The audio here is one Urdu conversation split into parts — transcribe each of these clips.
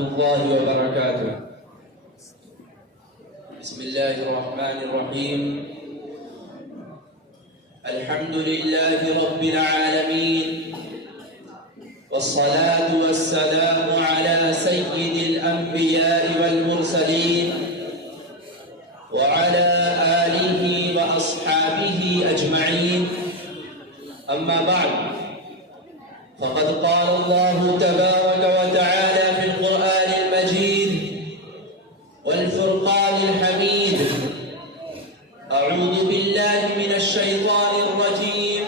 الله وبركاته. بسم الله الرحمن الرحيم. الحمد لله رب العالمين، والصلاة والسلام على سيد الأنبياء والمرسلين وعلى آله وأصحابه أجمعين. أما بعد، فقد قال الله تبارك وتعالى في القرآن المجيد والفرقان الحميد: أعوذ بالله من الشيطان الرجيم،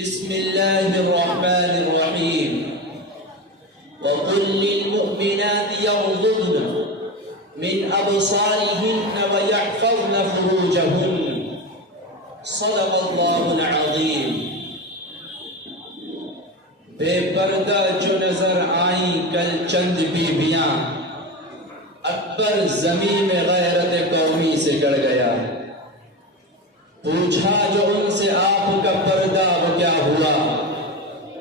بسم الله الرحمن الرحيم. وقل للمؤمنات يغضضن من أبصارهن ويحفظن فروجهن، صدق الله العظيم. بے پردہ جو نظر آئیں کل چند بیویاں، اکبر زمین میں غیرت قومی سے گڑ گیا. پوچھا جو ان سے آپ کا پردہ وہ کیا ہوا،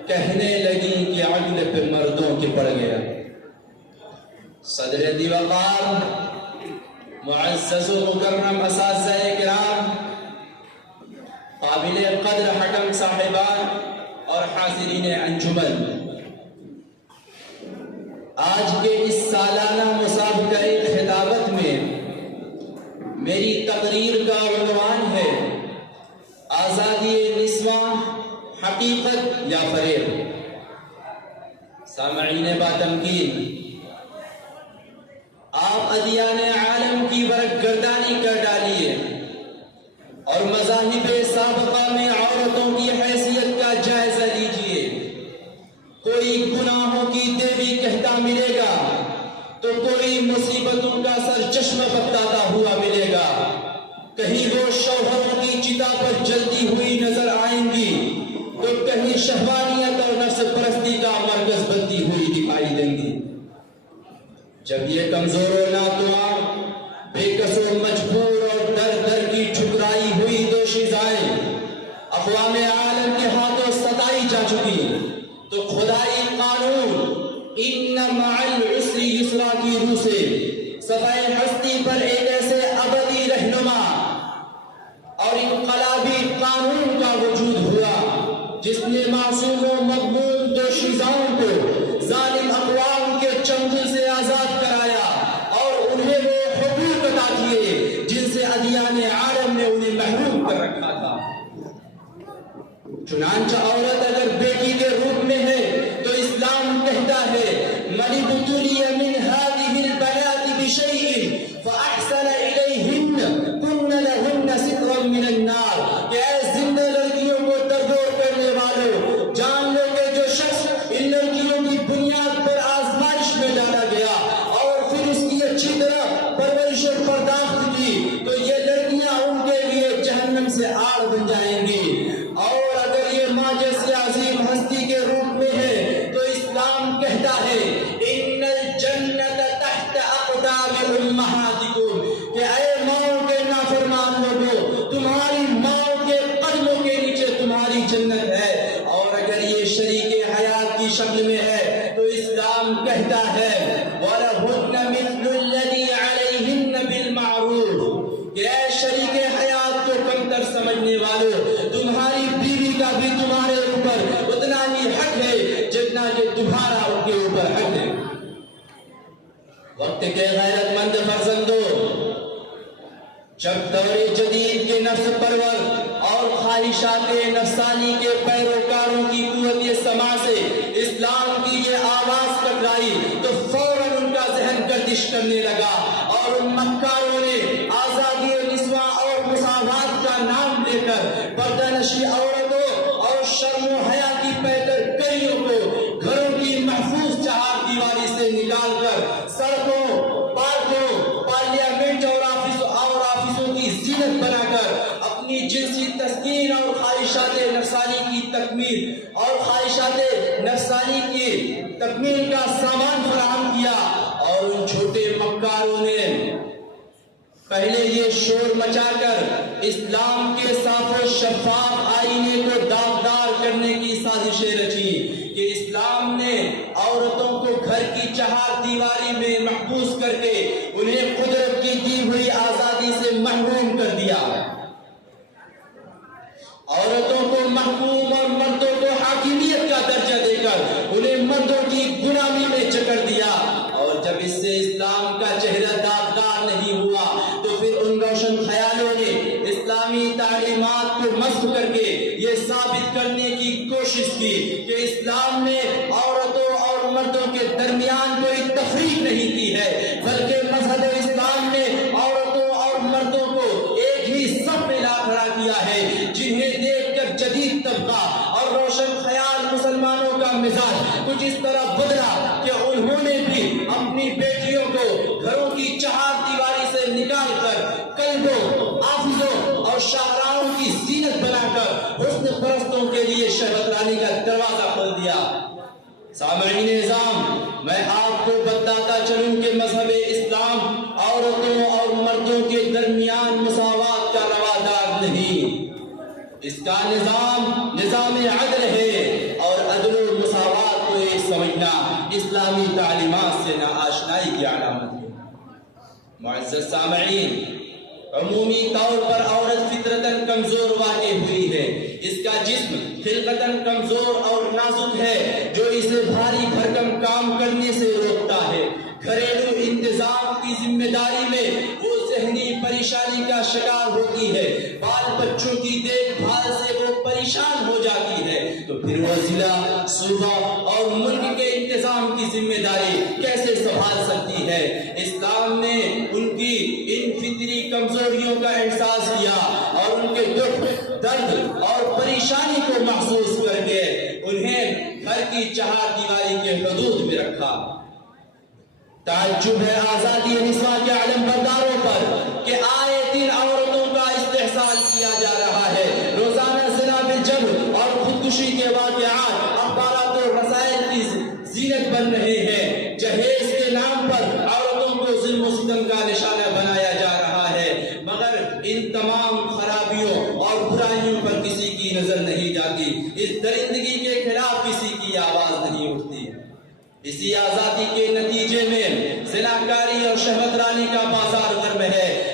کہنے لگی کہ عدل پہ مردوں کے پڑ گیا. صدر دی وقار، معزز و مکرم اساتذہ کرام، قابل قدر حکم صاحبان اور حاضرین انجمن، آج کے اس سالانہ مسابقہ خطابت میں میری تقریر کا عنوان ہے: آزادی نسواں، حقیقت یا فریب. سامعین با تمکین، آپ ادیان عالم کی ورق گردانی کر ڈالیے اور مذاہب سابقہ میں عورتوں کی حیثیت کا جائزہ لیجئے. کوئی گناہوں کی دیوی کہتا ملے گا تو کوئی مصیبتوں کا سر چشمہ بتاتا ہوا ملے گا. کہیں وہ شوہروں کی چتا پر جلتی ہوئی نظر آئیں گی تو کہیں شہوانیت اور نفس پرستی کا مرکز بنتی ہوئی دکھائی دیں گی. جب یہ کمزور و ناتواں، بے کس و مجبور اور در در کی ٹھکرائی ہوئی دوشیزائیں اقوام عالم کے ہاتھوں ستائی جا چکی، تو خدائی قانون ان مع العسر یسرا کی روح سے صفحہ ہستی پر ایک ایسے ابدی رہنما اور انقلابی قانون کا وجود ہوا جس نے معصوم و مقبول دوشیزاؤں کو ظالم اقوام کے چنگل سے آزاد کرایا اور انہیں وہ حقوق عطا کیے جن سے ادیان عالم نے انہیں محروم کر رکھا تھا. چنانچہ عورت اگر بیٹی کے روپ میں ہے تو اسلام کہتا ہے: من ابتلی من هذه البنات بشيء فاحسن اليهن كن لهن سترا من النار. کہ اے زندہ لڑکیوں کو تردور کرنے والوں، جان لو کہ جو شخص ان لڑکیوں کی بنیاد پر آزمائش میں ڈالا گیا اور پھر اس کی اچھی طرح پرورش و پرداخت کی تو یہ لڑکیاں ان کے لیے جہنم سے آڑ بن جائیں گی. اور اگر یہ ماں جیسی عظیم ہستی کے روپ میں ہے تو اسلام کہتا ہے: ان الجنت تحت اقدام امہاتکم. کہ اے ماؤں کے نافرمان لوگوں، تمہاری ماؤں کے قدموں کے نیچے تمہاری جنت ہے. اور اگر یہ شریک حیات کی شکل میں ہے تو اسلام کہتا ہے: وَلَهُنَّ مِثْلُ الَّذِي عَلَيْهِنَّ بِالْمَعْرُوفِ. کہ اے شریک حیات کو کمتر سمجھنے والوں، تمہاری بیوی کا بھی تمہارے اوپر اتنا ہی حق ہے جتنا کہ تمہارا ان کے اوپر حق ہے. وقت کے غیرت مند فرزندوں، جب دور جدید کے نفس پرور اور خواہشات نفسانی کے پیروکاروں کی قوت سماع سے اسلام کی یہ آواز ٹکرائی تو فوراً ان کا ذہن گردش کرنے لگا اور ان مکاروں نے آزادی نسواں اور مساوات کا نام لے کر پردہ نشی عورتوں اور شرم و حیا کی پیکر کریوں کو گھروں کی محفوظ چہار دیواری سے نکال کر سڑکوں، پارکوں، پارلیمنٹ اور آفیسوں کی زینت بنا کر اپنی جنسی تسکین اور خواہشات نفسانی کی تکمیل کا سامان فراہم کیا. اور ان چھوٹے مکاروں نے پہلے یہ شور مچا کر اسلام کے صاف و شفاف آئینے کو داغدار کرنے کی سازشیں رچی کہ اسلام نے عورتوں کو گھر کی چہار دیواری میں محبوس کر کے انہیں قدرت کی دی ہوئی آزادی سے محروم کر دیا، عورتوں کو محکوم اور مردوں کو حاکمیت کا درجہ دے کر انہیں مردوں کی غلامی میں جکڑ دیا، اور جب اس سے اسلام کا چہرہ داغدار نہیں ہوا تو پھر ان روشن خیالوں نے اسلامی تعلیمات کو مسخ کر کے یہ ثابت کرنے کی کوشش کی کہ اسلام نے عورتوں اور مردوں کے درمیان کوئی تفریق نہیں کی ہے، بلکہ مذہب اسلام نے عورتوں اور مردوں کو ایک ہی صف میں لا کھڑا کیا ہے، جنہیں دیکھ کر جدید طبقہ اور روشن خیال مسلمانوں کا مزاج کچھ اس طرح بدلا کہ انہوں نے بھی اپنی بیٹیوں کو گھروں کی چہار دیواری سے نکال کر کلبوں، آفیزوں اور شاہراہوں کی زینت بنا کر حسن پرستوں کے لیے شہوت رانی کا دروازہ کھول دیا۔ سامعین نظام، میں آپ کو بتاتا چلوں کہ مذہب اسلام عورتوں اور مردوں کے درمیان مساوات کا روادار نہیں، اس کا نظام عدل ہے، اور عدل و مساوات کو یہ سمجھنا اسلامی تعلیمات سے ناآشنائی کی علامت ہے۔ معزز سامعین، عمومی طور پر عورت فطرتاً کمزور واقع ہوئی ہے، اس کا جسم خلقتاً کمزور اور نازک ہے جو اسے بھاری بھرکم کام کرنے سے روکتا ہے۔ گھریلو انتظام کی ذمہ داری میں وہ ذہنی پریشانی کا شکار ہوتی ہے، بال بچوں کی دیکھ بھال سے وہ پریشان ہو جاتی ہے، تو پھر وہ ضلع، صوبہ اور ملک کے انتظام کی ذمہ داری کیسے سنبھال سکتی ہے؟ اسلام نے ان کی ان فطری کمزوریوں کا احساس کیا اور ان کے دکھ، درد اور پریشانی کو محسوس کر کے انہیں گھر کی چہار دیواری کے حدود میں رکھا۔ تعجب ہے آزادی نسواں کے علم برداروں پر کہ آئے دن عورتوں کا استحصال کیا جا رہا ہے، روزانہ زنا بالجبر اور خودکشی کے واقعات اخبارات و رسائل کی زینت بن رہے ہیں، جہیز کے نام پر عورتوں کو ظلم و ستم کا نشانہ بنایا جا رہا ہے، مگر ان تمام خرابیوں اور برائیوں پر کسی کی نظر نہیں جاتی، اس درندگی کے خلاف کسی کی آواز نہیں اٹھتی۔ اسی آزادی کے نتیجے میں زناکاری اور شہوت رانی کا بازار گرم ہے،